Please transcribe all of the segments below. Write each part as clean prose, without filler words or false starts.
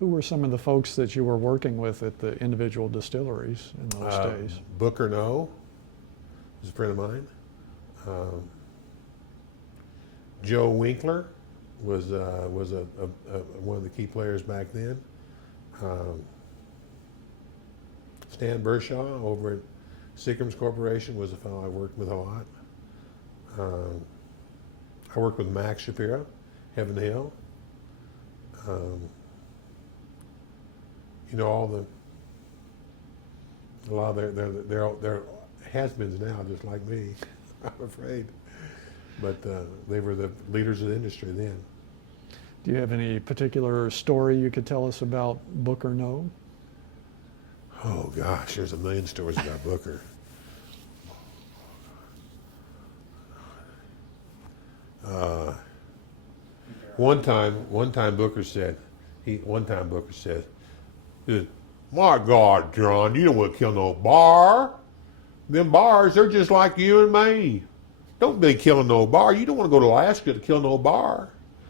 Who were some of the folks that you were working with at the individual distilleries in those days? Booker No was a friend of mine. Joe Winkler was one of the key players back then. Stan Bershaw over at Sickam's Corporation was a fellow I worked with a lot. I worked with Max Shapira, Heaven Hill. You know, a lot of they're has-beens now, just like me, I'm afraid. But they were the leaders of the industry then. Do you have any particular story you could tell us about Booker No? Oh gosh, there's a million stories about Booker. One time Booker said, "My God, John, you don't want to kill no bar. Them bars, they're just like you and me. Don't be killing no bar. You don't want to go to Alaska to kill no bar."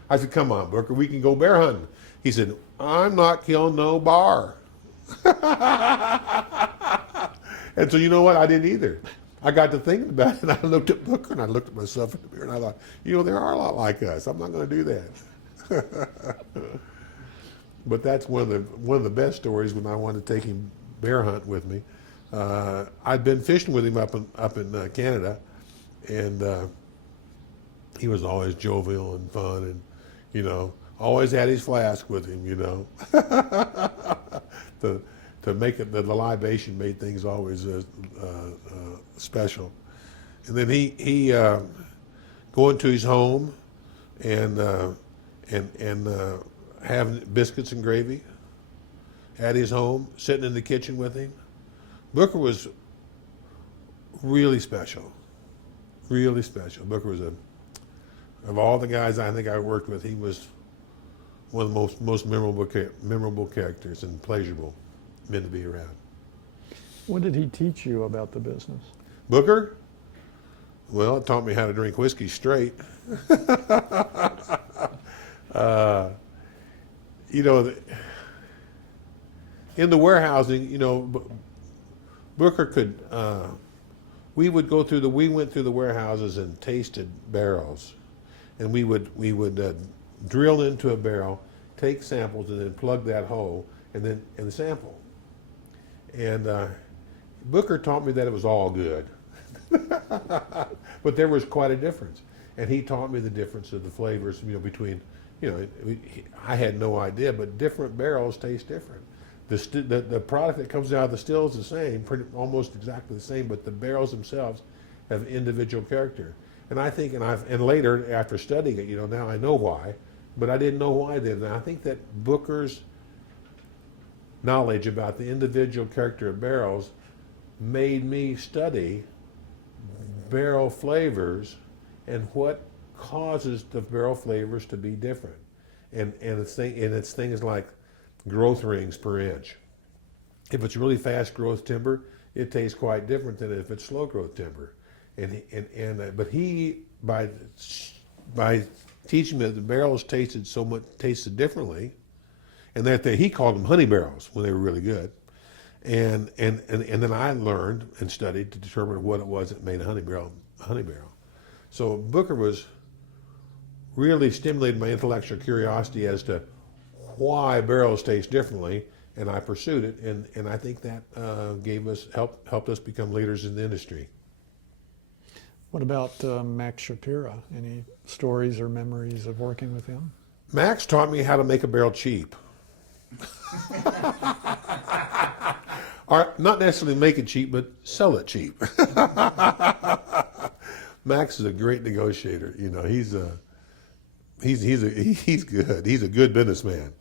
I said, "Come on, Booker, we can go bear hunting." He said, "I'm not killing no bar." And so you know what? I didn't either. I got to thinking about it, and I looked at Booker, and I looked at myself in the mirror, and I thought, you know, there are a lot like us. I'm not going to do that. But that's one of the best stories when I wanted to take him bear hunt with me. I'd been fishing with him up in Canada, and he was always jovial and fun, and you know, always had his flask with him. You know, to make it the libation made things always special. And then he going to his home and having biscuits and gravy at his home, sitting in the kitchen with him. Booker was really special, really special. Booker was of all the guys I think I worked with, he was one of the most memorable characters and pleasurable men to be around. What did he teach you about the business? Booker? Well, it taught me how to drink whiskey straight. You know, in the warehousing, you know, Booker could, we went through the warehouses and tasted barrels. And we would drill into a barrel, take samples, and then plug that hole, and sample. And Booker taught me that it was all good. But there was quite a difference. And he taught me the difference of the flavors, you know, between, you know, I had no idea, but different barrels taste different. The product that comes out of the still is the same, almost exactly the same, but the barrels themselves have individual character. And I think, and later after studying it, you know, now I know why, but I didn't know why then. And I think that Booker's knowledge about the individual character of barrels made me study barrel flavors and what causes the barrel flavors to be different. And it's things like growth rings per inch. If it's really fast growth timber, it tastes quite different than if it's slow growth timber. But he, by teaching me that the barrels tasted differently, and that he called them honey barrels when they were really good, and then I learned and studied to determine what it was that made a honey barrel. So Booker was really stimulated my intellectual curiosity as to why barrels taste differently, and I pursued it, and I think that helped us become leaders in the industry. What about Max Shapira? Any stories or memories of working with him? Max taught me how to make a barrel cheap. Or not necessarily make it cheap, but sell it cheap. Max is a great negotiator. You know, he's good. He's a good businessman,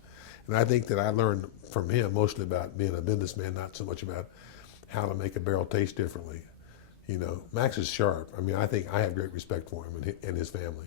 and I think that I learned from him mostly about being a businessman, not so much about how to make a barrel taste differently. You know, Max is sharp. I mean, I think I have great respect for him and his family.